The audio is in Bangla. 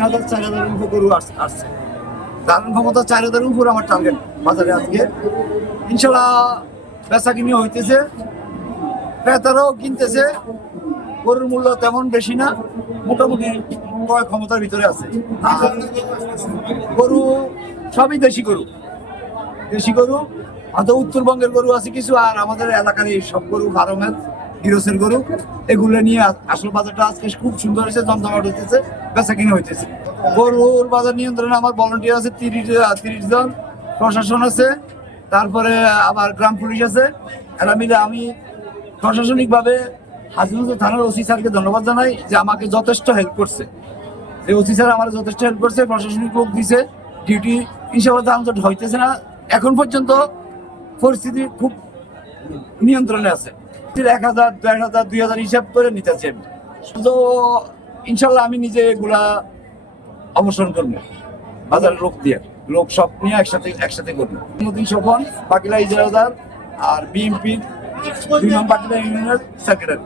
হাজার চার হাজারের উপর গরু আস- আসছে। ধারণ ক্ষমতা চার হাজারের উপর আমার টার্গেট বাজারে আজকে। ইনশাল্লাহ বেচা কিনে হইতেছে। ক্রেতারাও কিনতেছে। গরুর মূল্য তেমন বেশি না। মোটামুটি ক্রয় ক্ষমতার ভিতরে আছে। গরু সবই দেশি গরু। দেশি গরু। হয়তো উত্তরবঙ্গের গরু আছে কিছু, আর আমাদের এলাকার এই সব গরু ফার্মের হিরোসের গরু, এগুলো নিয়ে আসল বাজারটা আজকে খুব সুন্দর হয়েছে, জমজমাট হইতেছে বেচা কিনে হইতেছে। গরুর বাজার নিয়ন্ত্রণে আমার ভলেন্টিয়ার আছে তিরিশ তিরিশ জন, প্রশাসন আছে, তারপরে আবার গ্রাম পুলিশ আছে। এরা মিলে আমি প্রশাসনিকভাবে হাজিরুদ্দিন থানার ওসি স্যারকে ধন্যবাদ জানাই যে আমাকে যথেষ্ট হেল্প করছে। এই ওসি স্যার আমার যথেষ্ট হেল্প করছে, প্রশাসনিক লোক দিছে ডিউটি হিসাবে যানজট হইতেছে না। এখন পর্যন্ত পরিস্থিতি খুব নিয়ন্ত্রণে আছে। এক হাজার, দেড় হাজার, দুই হাজার হিসাব করে নিতেছি। আমি শুধু ইনশাল্লাহ আমি নিজে এগুলা অবসর করব। বাজারের লোক দিয়ে, লোক সব নিয়ে একসাথে একসাথে করব। নদী সফন বাকিলা ইজারাদার আর বিএনপির দুই ইউনিয়নের সেক্রেটারি